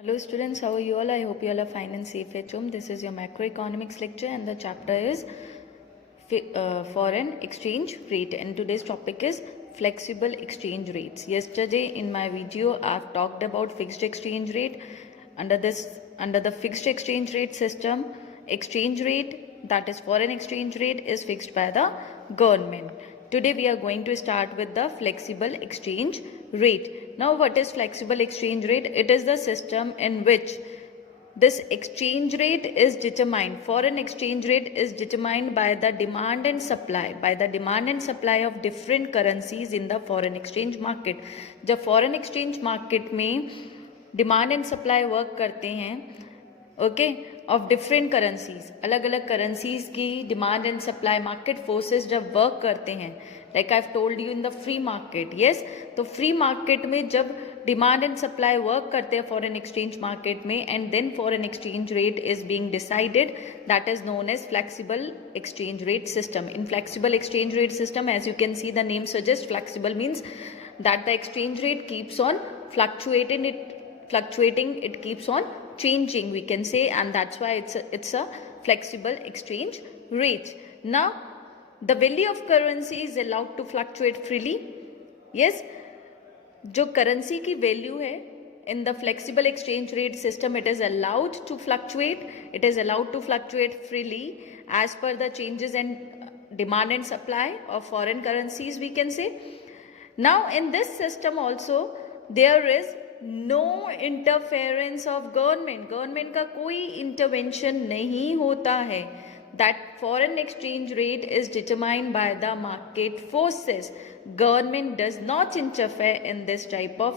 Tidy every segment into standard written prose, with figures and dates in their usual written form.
Hello students, how are you all? I hope you all are fine and safe at home. This is your macroeconomics lecture and the chapter is foreign exchange rate, and today's topic is flexible exchange rates. Yesterday in my video I've talked about fixed exchange rate. Under the fixed exchange rate system, exchange rate, that is foreign exchange rate, is fixed by the government. Today we are going to start with the flexible exchange rate. Now what is flexible exchange rate? It is the system in which this exchange rate is determined, foreign exchange rate is determined by the demand and supply, of different currencies in the foreign exchange market. जब foreign exchange market में demand and supply work करते हैं, okay, of different currencies, अलग अलग currencies की demand and supply market forces जब work करते हैं, like I have told you in the free market, yes, तो फ्री मार्केट में जब डिमांड एंड सप्लाई वर्क करते हैं फॉरेन एक्सचेंज मार्केट में, and then foreign exchange rate is being decided, that is known as flexible exchange rate system. In flexible exchange rate system, as you can see the name suggest, flexible means that the exchange rate keeps on fluctuating, it keeps on changing, we can say, and that's why it's a flexible exchange rate. Now the value of currency is allowed to fluctuate freely. Yes, जो currency की value है in the flexible exchange rate system, it is allowed to fluctuate freely as per the changes in demand and supply of foreign currencies, we can say. Now in this system also there is no interference of government का कोई intervention नहीं होता है. That foreign exchange rate is determined by the market forces. Government does not interfere in this type of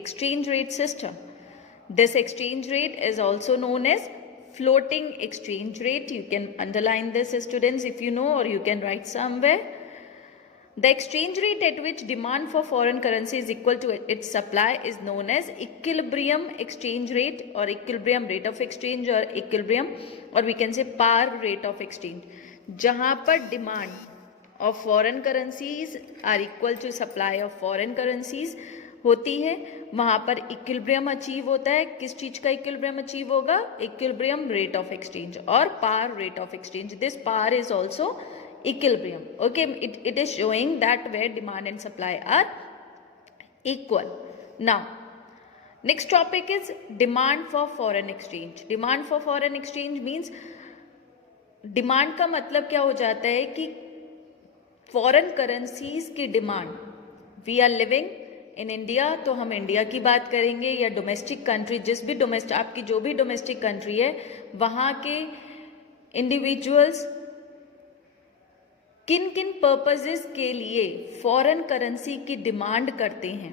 exchange rate system. This exchange rate is also known as floating exchange rate. You can underline this, students, if you know, or you can write somewhere. The exchange rate at which demand for foreign currency is equal to its supply is known as equilibrium exchange rate, or equilibrium rate of exchange, or equilibrium, or we can say par rate of exchange. जहाँ पर demand of foreign currencies are equal to supply of foreign currencies होती है, वहाँ पर equilibrium achieve होता है. किस चीज का equilibrium achieve होगा? Equilibrium rate of exchange or par rate of exchange. This par is also equilibrium. Okay, it is showing that where demand and supply are equal. Now next topic is demand for foreign exchange. Demand for foreign exchange means, demand का मतलब क्या हो जाता है कि foreign currencies की demand, we are living in India, तो हम इंडिया की बात करेंगे, या डोमेस्टिक कंट्री, जिस भी डोमेस्टिक, आपकी जो भी डोमेस्टिक कंट्री है, वहाँ के इंडिविजुअल्स किन किन पर्पसेस के लिए फॉरेन करेंसी की डिमांड करते हैं.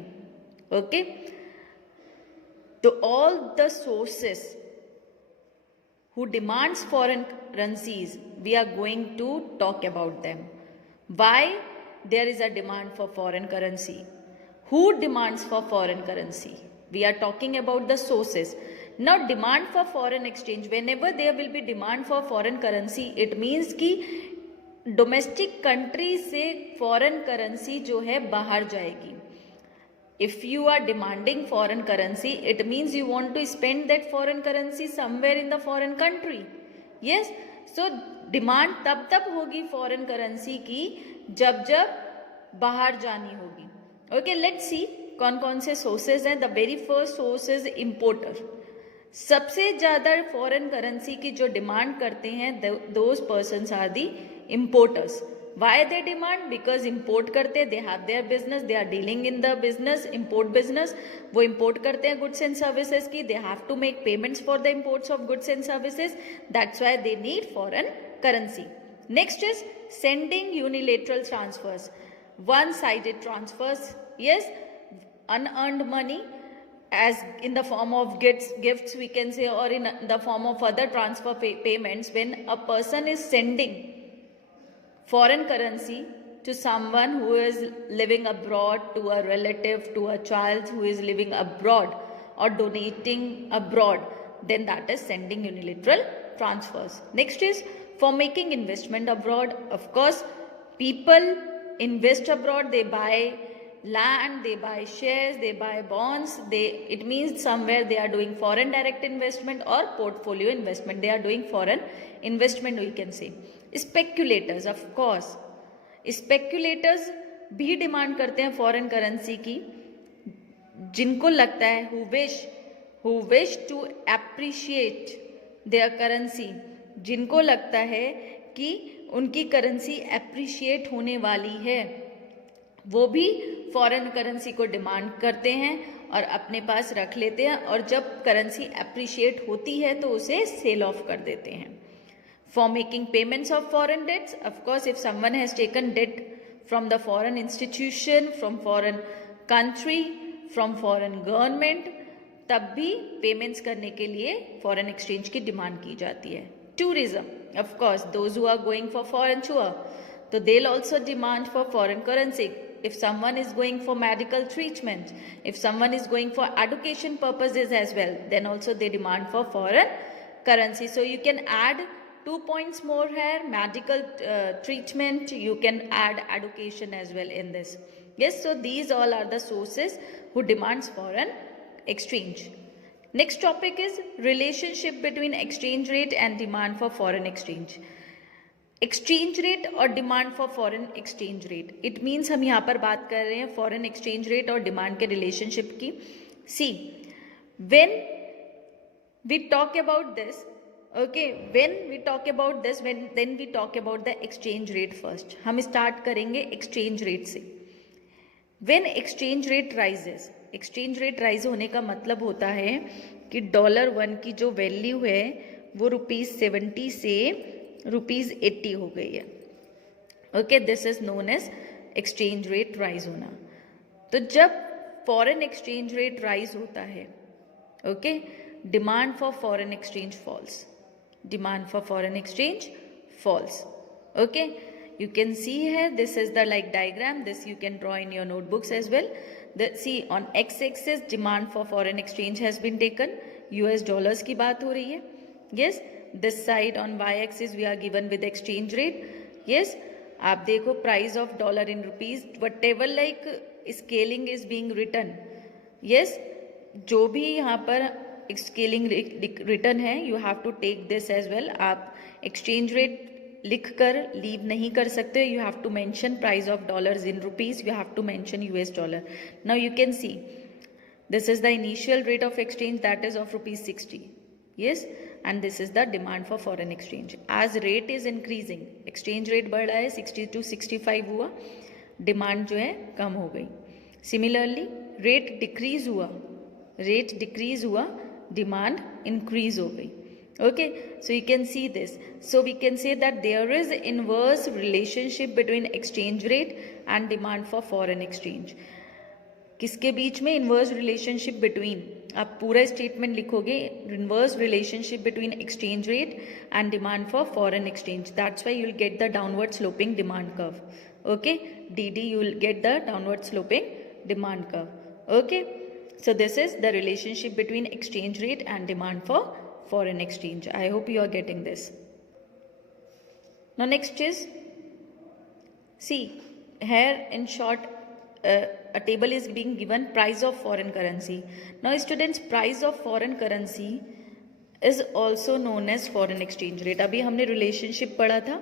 ओके, तो all the sources who demands foreign currencies, we are going to talk about them. Why there is a demand for foreign currency, who demands for foreign currency, we are talking about the sources. Now demand for foreign exchange, whenever there will be demand for foreign currency, it means कि domestic country से foreign currency जो है बाहर जाएगी. If you are demanding foreign currency, it means you want to spend that foreign currency somewhere in the foreign country. Yes, so demand तब होगी foreign currency की जब बाहर जानी होगी. ओके, लेट्स सी कौन कौन से सोर्सेज हैं. The very first source is importer. सबसे ज्यादा फॉरेन करेंसी की जो डिमांड करते हैं, those persons are the importers. Why they demand? Because import करते हैं, they have their business, they are dealing in the business, import business. वो import करते हैं goods and services की, they have to make payments for the imports of goods and services. That's why they need foreign currency. Next is sending unilateral transfers, one-sided transfers. Yes, unearned money as in the form of gifts we can say, or in the form of other transfer payments. When a person is sending foreign currency to someone who is living abroad, to a relative, to a child who is living abroad, or donating abroad, then that is sending unilateral transfers. Next is for making investment abroad. Of course, people invest abroad, they buy land, they buy shares, they buy bonds. It means somewhere they are doing foreign direct investment or portfolio investment. They are doing foreign investment, we can say. Speculators, of course, speculators भी demand करते हैं foreign currency की, जिनको लगता है who wish to appreciate their currency, जिनको लगता है कि उनकी करेंसी अप्रिशिएट होने वाली है, वो भी फॉरेन करेंसी को डिमांड करते हैं और अपने पास रख लेते हैं, और जब करेंसी अप्रिशिएट होती है तो उसे सेल ऑफ कर देते हैं. For making payments of foreign debts, of course, if someone has taken debt from the foreign institution, from foreign country, from foreign government, तब भी पेमेंट्स करने के लिए फॉरेन एक्सचेंज की डिमांड की जाती है. Tourism, of course, those who are going for foreign tour, so they'll also demand for foreign currency. If someone is going for medical treatment, if someone is going for education purposes as well, then also they demand for foreign currency. So you can add 2 points more here, medical treatment, you can add education as well in this. Yes, so these all are the sources who demands foreign exchange. Next topic is relationship between exchange rate and demand for foreign exchange. Exchange rate और demand for foreign exchange rate, it means हम यहाँ पर बात कर रहे हैं foreign exchange rate और demand के रिलेशनशिप की. See, when we talk about this, okay, when we talk about this, then we talk about the exchange rate first. हम स्टार्ट करेंगे एक्सचेंज रेट से. When exchange rate rises, exchange rate rise होने का मतलब होता है कि $1 की जो वैल्यू है वो ₹70 से ₹80 हो गई है. Okay, this is known as exchange rate rise होना. तो जब फॉरेन एक्सचेंज रेट राइज होता है, okay, demand for foreign exchange falls, demand for foreign exchange falls. Okay, you can see here, this is the like diagram, this you can draw in your notebooks as well. See, on x axis demand for foreign exchange has been taken, US dollars की बात हो रही है. Yes, this side on y axis we are given with exchange rate. Yes, आप देखो price of dollar in rupees, whatever like scaling is being written. Yes, जो भी यहाँ पर स्केलिंग रिटर्न है, you have to take this as well. आप exchange rate लिख कर लीव नहीं कर सकते. You have to mention price of dollars in rupees, you have to mention US dollar. Now you can see this is the initial rate of exchange, that is of ₹60. Yes, and this is the demand for foreign exchange. As rate is increasing, exchange rate बढ़ रहा है, 60 to 65 हुआ, demand जो है कम हो गई. Similarly rate decrease हुआ, demand increase हो गई. Okay, so you can see this. So we can say that there is inverse relationship between exchange rate and demand for foreign exchange. किसके बीच में inverse relationship between, आप पूरा statement लिखोगे, inverse relationship between exchange rate and demand for foreign exchange. That's why you will get the downward sloping demand curve. Okay, DD, you will get the downward sloping demand curve. Okay, so this is the relationship between exchange rate and demand for foreign exchange. I hope you are getting this. Now next is, see here in short, a table is being given, price of foreign currency. Now students, price of foreign currency is also known as foreign exchange rate. अभी हमने relationship पढ़ा था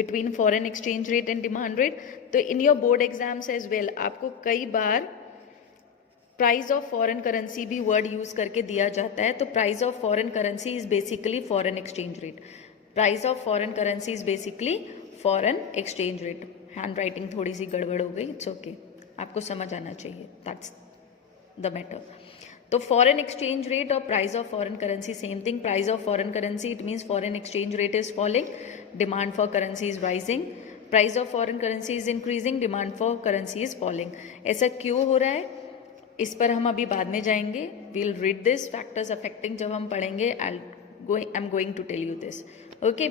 between foreign exchange rate and demand rate. तो in your board exams as well आपको कई बार price of foreign currency भी word use करके दिया जाता है. तो price of foreign currency is basically foreign exchange rate. Price of foreign currency is basically foreign exchange rate. Hand writing थोड़ी सी गड़बड़ हो गई, इट्स ओके, आपको समझ आना चाहिए, दैट्स द मैटर. तो फॉरेन एक्सचेंज रेट और price of foreign currency same thing. Price of foreign currency, it means foreign exchange rate is falling, demand for currency is rising. Price of foreign currency is increasing, demand for currency is falling. ऐसा क्यों हो रहा है, इस पर हम अभी बाद में जाएंगे. We'll read this factors affecting, जब हम पढ़ेंगे I am going to tell you this. Okay,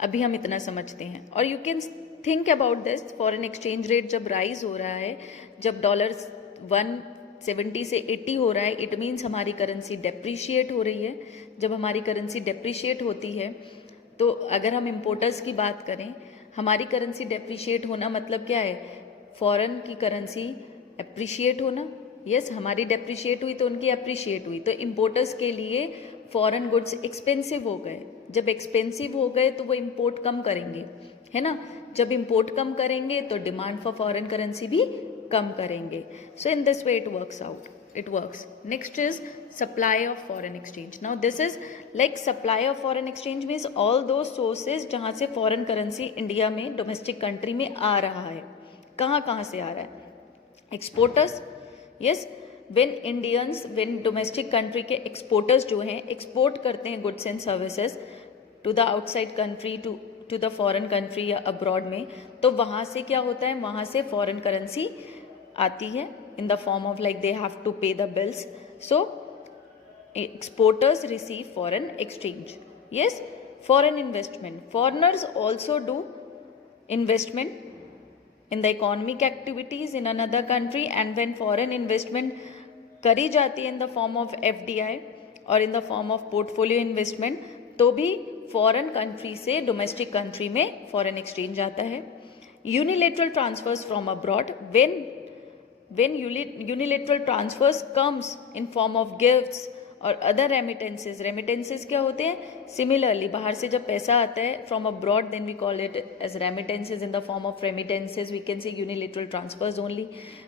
अभी हम इतना समझते हैं. और you can think about this, foreign exchange rate जब राइज हो रहा है, जब $170 से 80 हो रहा है, इट मीन्स हमारी करेंसी डेप्रिशिएट हो रही है. जब हमारी करेंसी डेप्रिशिएट होती है, तो अगर हम इम्पोर्टर्स की बात करें, हमारी करेंसी डेप्रिशिएट होना मतलब क्या है, फॉरेन की करेंसी एप्रिशिएट होना, यस हमारी डेप्रिशिएट हुई तो उनकी एप्रिशिएट हुई, तो इम्पोर्टर्स के लिए फॉरेन गुड्स एक्सपेंसिव हो गए, जब एक्सपेंसिव हो गए तो वो इम्पोर्ट कम करेंगे, है ना, जब इम्पोर्ट कम करेंगे तो डिमांड फॉर फॉरेन करेंसी भी कम करेंगे. So in this way it works out, it works. Next is supply of foreign exchange. Now this is like supply of foreign exchange means all those sources जहाँ से foreign currency India में domestic country में आ रहा है. कहाँ कहाँ से आ रहा है? Exporters, yes, when domestic country के exporters जो हैं export करते हैं goods and services to the outside country to the foreign country या abroad में, तो वहाँ से क्या होता है, वहाँ से foreign currency आती है in the form of like they have to pay the bills. So exporters receive foreign exchange. Yes, foreign investment. Foreigners also do investment in the economic activities in another country, and when foreign investment करी जाती है in the form of FDI और in the form of portfolio investment, तो भी foreign country से domestic country में foreign exchange आता है. Unilateral transfers from abroad, when unilateral transfers comes in form of gifts और other remittances क्या होते हैं, similarly बाहर से जब पैसा आता है from abroad, then we call it as remittances. In the form of remittances we can say unilateral transfers only.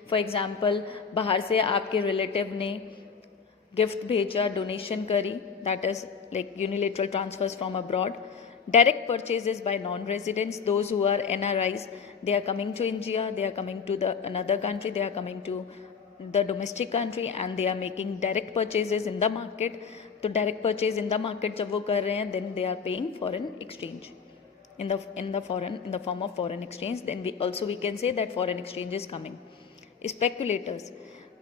For example, बाहर से आपके relative ने गिफ्ट भेजा, डोनेशन करी, that is like unilateral transfers from abroad. Direct purchases by non-residents, those who are NRIs, they are coming to India, they are coming to the another country, they are coming to the domestic country and they are making direct purchases in the market. तो direct purchase in the market जब वो कर रहे हैं, then they are paying foreign exchange in the form of foreign exchange. Then we can say that foreign exchange is coming. Speculators,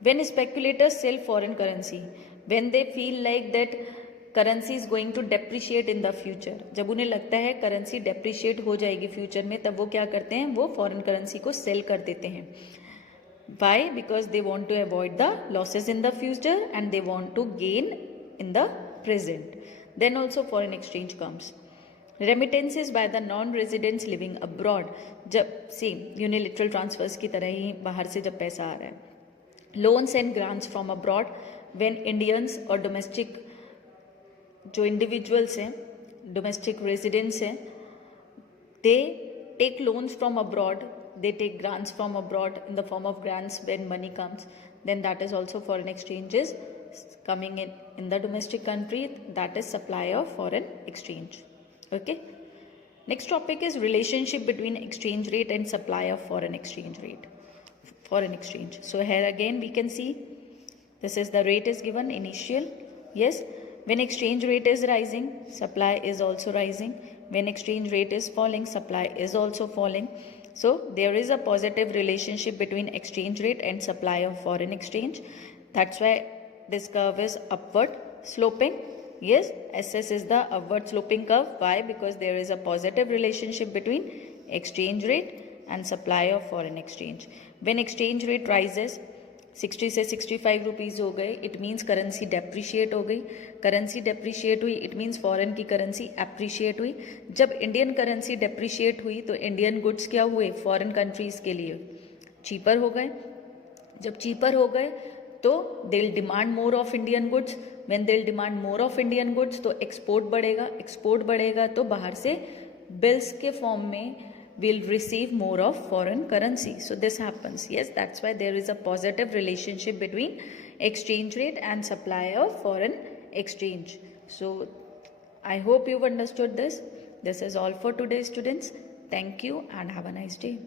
when speculators sell foreign currency, when they feel like that currency is going to depreciate in the future, जब उन्हें लगता है currency depreciate हो जाएगी future में, तब वो क्या करते हैं, वो फॉरेन करेंसी को सेल कर देते हैं. Why? Because they want to avoid the losses in the future and they want to gain in the present. Then also foreign exchange comes. Remittances by the non residents living abroad, जब same unilateral transfers की तरह ही बाहर से जब पैसा आ रहा है. Loans and grants from abroad, when Indians और डोमेस्टिक जो इंडिविजुअल्स हैं, डोमेस्टिक रेजिडेंट्स हैं, they take loans from abroad, they take grants from abroad in the form of grants when money comes, then that is also foreign exchanges coming in the domestic country, that is supply of foreign exchange. Okay, next topic is relationship between exchange rate and supply of foreign exchange rate, foreign exchange. So here again we can see this is the rate is given initial. Yes, when exchange rate is rising, supply is also rising. When exchange rate is falling, supply is also falling. So there is a positive relationship between exchange rate and supply of foreign exchange. That's why this curve is upward sloping. Yes, SS is the upward sloping curve. Why? Because there is a positive relationship between exchange rate and supply of foreign exchange. When exchange rate rises, 60 से 65 rupees हो गए, it means currency depreciate हो गई. Currency depreciate हुई, it means foreign की currency appreciate हुई. जब Indian currency depreciate हुई तो इंडियन गुड्स क्या हुए, फॉरेन कंट्रीज़ के लिए चीपर हो गए. जब चीपर हो गए तो they will demand more of Indian goods. When they will demand more of Indian goods तो एक्सपोर्ट बढ़ेगा. एक्सपोर्ट बढ़ेगा तो बाहर से बिल्स के फॉर्म में will receive more of foreign currency. So this happens. Yes, that's why there is a positive relationship between exchange rate and supply of foreign exchange. So I hope you've understood this. This is all for today, students. Thank you and have a nice day.